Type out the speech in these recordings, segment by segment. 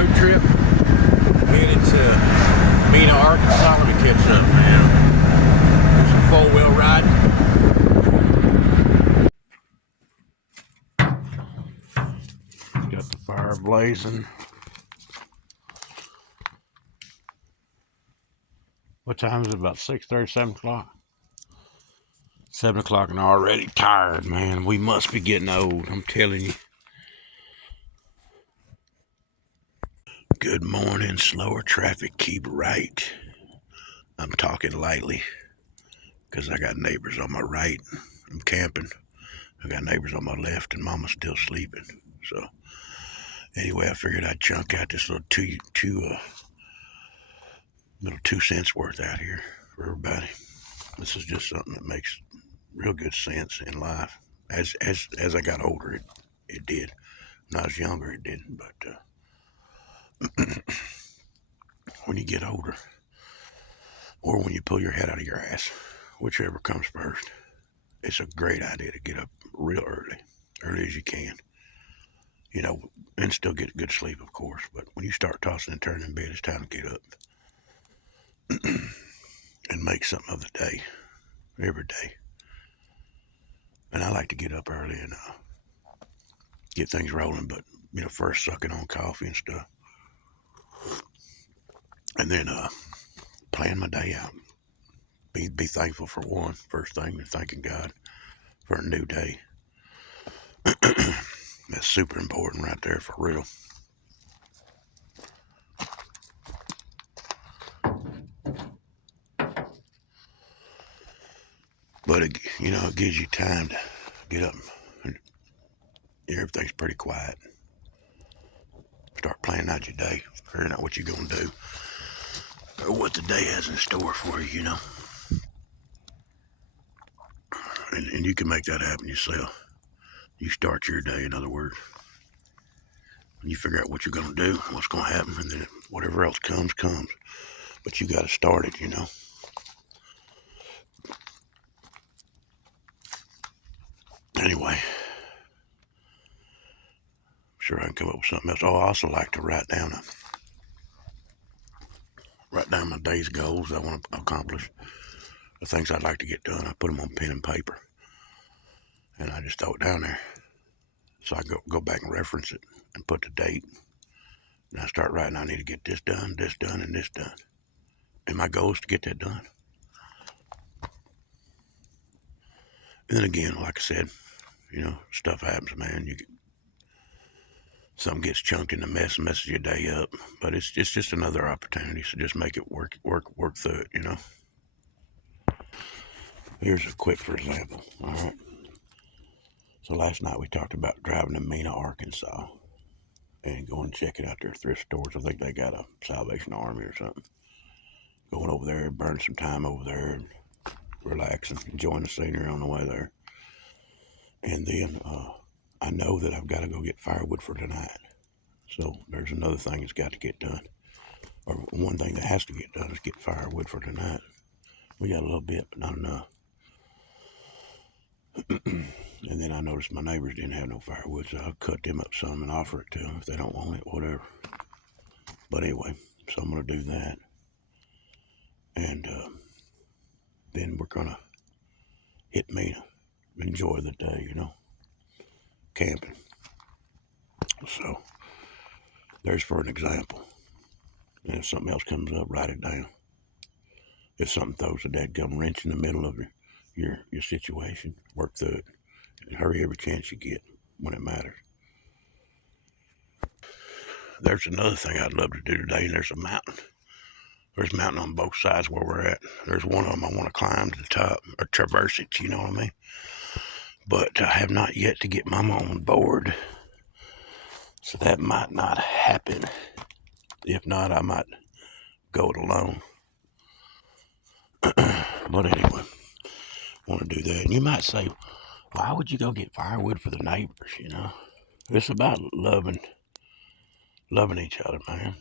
road trip headed to Mena, Arkansas to catch up, man. Some four-wheel riding. Got the fire blazing. What time is it? About 6:30, 7 o'clock? 7 o'clock and already tired, man. We must be getting old, I'm telling you. Good morning, slower traffic, keep right. I'm talking lightly because I got neighbors on my right. I'm camping. I got neighbors on my left and mama's still sleeping. So anyway, I figured I'd chunk out this little little 2 cents worth out here for everybody. This is just something that makes real good sense in life. As I got older, it did. When I was younger, it didn't. But when you get older, or when you pull your head out of your ass, whichever comes first, it's a great idea to get up real early as you can. You know, and still get good sleep, of course. But when you start tossing and turning in bed, it's time to get up and make something of the day, every day. And I like to get up early and get things rolling, but, you know, first sucking on coffee and stuff. And then plan my day out. Be thankful for one, first thing, and thanking God for a new day. That's super important right there, for real. But it gives you time to get up. Everything's pretty quiet. Start planning out your day, figuring out what you're gonna do, or what the day has in store for you. You know, and you can make that happen yourself. You start your day, in other words. You figure out what you're gonna do, what's gonna happen, and then whatever else comes. But you got to start it, you know. Anyway, I'm sure I can come up with something else. Oh, I also like to write down my day's goals I want to accomplish, the things I'd like to get done. I put them on pen and paper, and I just throw it down there. So I go back and reference it and put the date. And I start writing, I need to get this done, and this done. And my goal is to get that done. And then again, like I said, you know, stuff happens, man. Something gets chunked in the mess and messes your day up. But it's just another opportunity. So just make it work through it, you know. Here's a quick for example. All right. So last night we talked about driving to Mena, Arkansas, and going and checking out their thrift stores. I think they got a Salvation Army or something. Going over there, burning some time over there, and relaxing, enjoying the scenery on the way there. And then I know that I've got to go get firewood for tonight. So there's another thing that's got to get done. Or one thing that has to get done is get firewood for tonight. We got a little bit, but not enough. And then I noticed my neighbors didn't have no firewood, so I'll cut them up some and offer it to them if they don't want it, whatever. But anyway, so I'm going to do that. And then we're going to hit Mena, enjoy the day, you know, camping. So there's for an example. And if something else comes up, write it down. If something throws a dadgum wrench in the middle of your situation, work through it. And hurry every chance you get when it matters. There's another thing I'd love to do today, and there's a mountain. There's a mountain on both sides where we're at. There's one of them I want to climb to the top, or traverse it, you know what I mean? But I have not yet to get Mama on board, so that might not happen. If not, I might go it alone. But anyway, I want to do that. And you might say, why would you go get firewood for the neighbors, you know? It's about loving each other, man.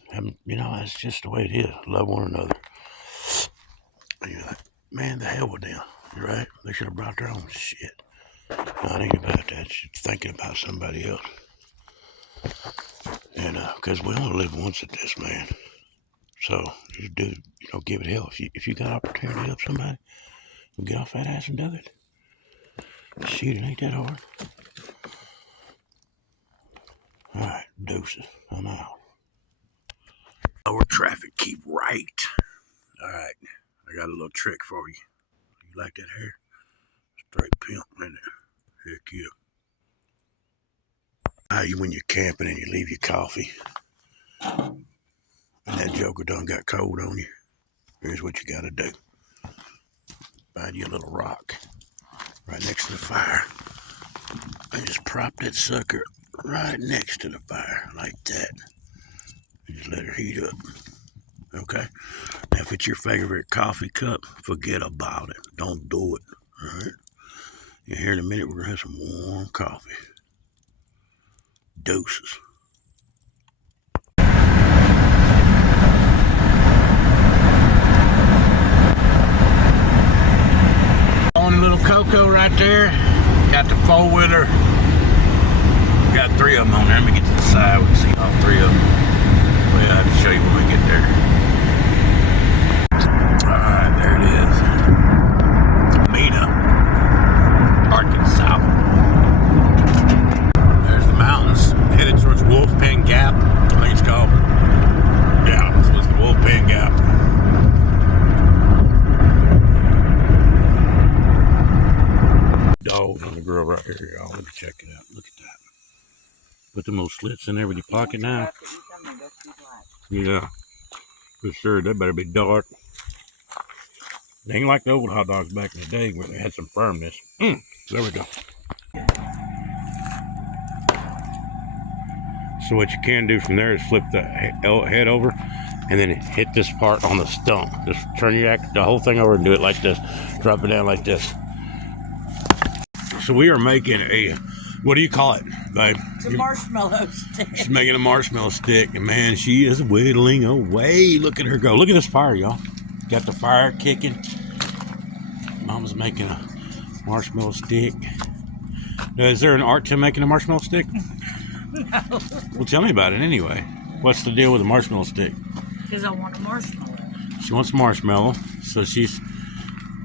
You know, that's just the way it is. Love one another. And you're like, man, the hell with them. You're right. They should have brought their own shit. No, it ain't about that. It's thinking about somebody else. And because we only live once at this, man. So just do, give it hell. If you got opportunity to help somebody, get off that ass and do it. Shit, it ain't that hard. All right, deuces. I'm out. Lower traffic, keep right. All right, I got a little trick for you. You like that hair? Straight pimp, isn't it? Heck yeah. When you're camping and you leave your coffee, and that joker done got cold on you, here's what you gotta do. Find you a little rock right next to the fire, and just prop that sucker right next to the fire, like that. And just let her heat up. Okay? Now, if it's your favorite coffee cup, forget about it. Don't do it. Alright? Here in a minute, we're gonna have some warm coffee. Deuces. On a little Cocoa right there. Got the 4-wheeler. Got 3 of them on there. Let me get to the side. We can see all 3 of them. Well, I have to show you when we get there. Alright, there it is. Mena ARKANSAS. There's the mountains. Headed towards Wolfpen Gap. I think it's called. Yeah, this was the Wolfpen Gap. Dog on the grill right here, y'all. Let me check it out. Look at that. Put them little slits in there with your pocket knife. Yeah, for sure. That better be dark. They ain't like the old hot dogs back in the day where they had some firmness. There we go. So what you can do from there is flip the head over and then hit this part on the stump. Just turn the whole thing over and do it like this. Drop it down like this. So we are making a, what do you call it, babe? It's a marshmallow stick. She's making a marshmallow stick, and man, she is whittling away. Look at her go. Look at this fire, y'all. Got the fire kicking. Mama's making a marshmallow stick. Is there an art to making a marshmallow stick? No. Well, tell me about it anyway. What's the deal with a marshmallow stick? Because I want a marshmallow. She wants marshmallow, so she's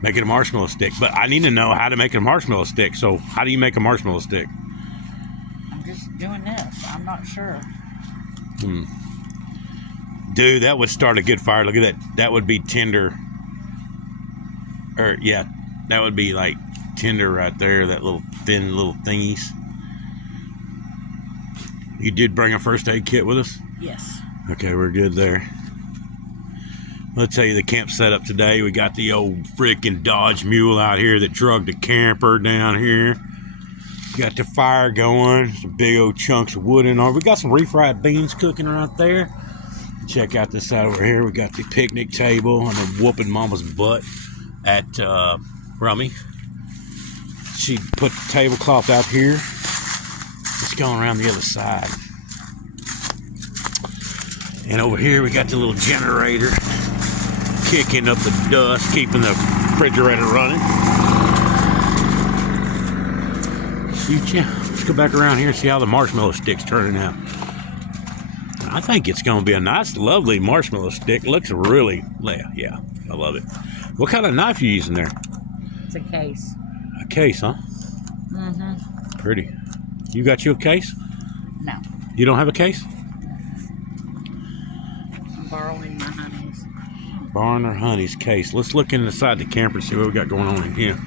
making a marshmallow stick. But I need to know how to make a marshmallow stick. So how do you make a marshmallow stick? I'm just doing this. I'm not sure. Dude, that would start a good fire. Look at that. That would be tinder. Or, yeah, that would be like tinder right there. That little thin little thingies. You did bring a first aid kit with us? Yes. Okay, we're good there. I'll tell you the camp setup today. We got the old freaking Dodge Mule out here that drugged the camper down here. Got the fire going. Some big old chunks of wood in there. We got some refried beans cooking right there. Check out this side over here. We got the picnic table and I'm whooping Mama's butt at Rummy. She put the tablecloth out here. It's going around the other side. And over here we got the little generator kicking up the dust, keeping the refrigerator running. Shoot ya. Let's go back around here and see how the marshmallow stick's turning out. I think it's going to be a nice, lovely marshmallow stick. It looks really, yeah, I love it. What kind of knife are you using there? It's a case. A case, huh? Mm-hmm. Pretty. You got you a case? No. You don't have a case? I'm borrowing my honey's. Borrowing her honey's case. Let's look inside the camper and see what we got going on in here.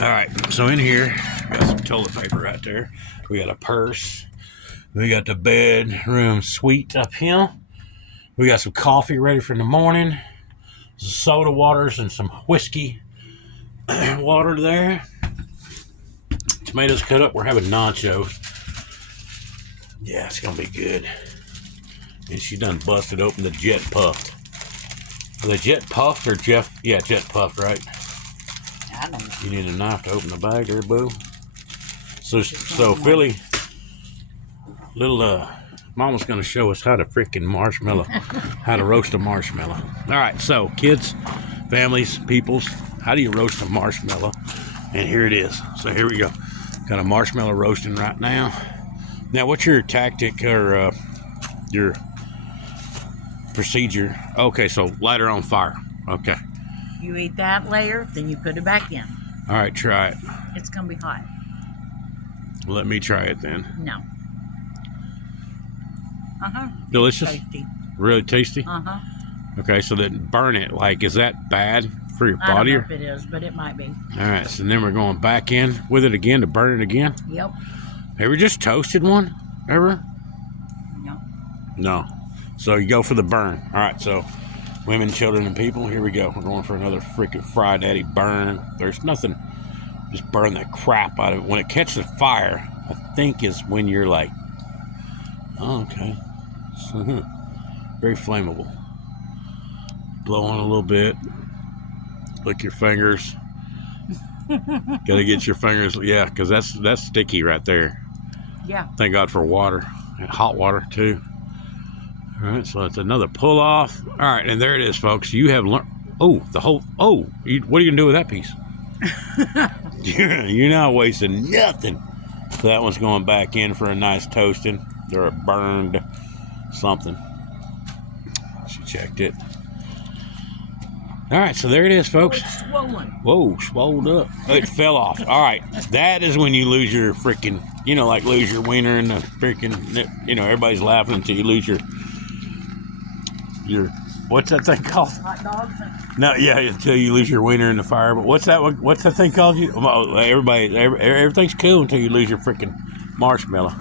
All right, so in here, we got some toilet paper right there. We got a purse. We got the bedroom suite up here. We got some coffee ready for the morning. Some soda waters and some whiskey water there. Tomatoes cut up. We're having nachos. Yeah, it's gonna be good. And she done busted open the jet puffed. Are they jet puffed or jet puffed, right? I don't know. You need a knife to open the bag there, boo. So Philly, little Mama's gonna show us how to freaking marshmallow, how to roast a marshmallow. All right, so kids, families, peoples, how do you roast a marshmallow? And here it is. So here we go. Got a marshmallow roasting right now. Now, what's your tactic or your procedure. Okay, so light her on fire. Okay. You eat that layer, then you put it back in. All right, try it. It's gonna be hot. Let me try it then. No. Delicious. Tasty. Really tasty. Okay, so then burn it. Like, is that bad for your I don't body? know if it is, but it might be. All right, so then we're going back in with it again to burn it again. Yep. Ever just toasted one? Ever? No. No. So you go for the burn. All right, so women, children, and people, here we go. We're going for another freaking Fry Daddy burn. There's nothing. Just burn the crap out of it. When it catches fire, I think is when you're like, oh, okay. So, very flammable. Blow on a little bit. Lick your fingers. Gotta get your fingers, yeah, because that's sticky right there. Yeah. Thank God for water and hot water too. All right, so that's another pull off. All right, and there it is, folks. You have learned. Oh, the whole. Oh, what are you gonna do with that piece? You're not wasting nothing. So that one's going back in for a nice toasting or a burned something. She checked it. All right, so there it is, folks. It's swollen. Whoa, swelled up. It fell off. All right, that is when you lose your freaking, like lose your wiener and the freaking, everybody's laughing until you lose your, what's that thing called? Hot dogs. No, yeah, until you lose your wiener in the fire. But what's that thing called? Everything's cool until you lose your freaking marshmallow.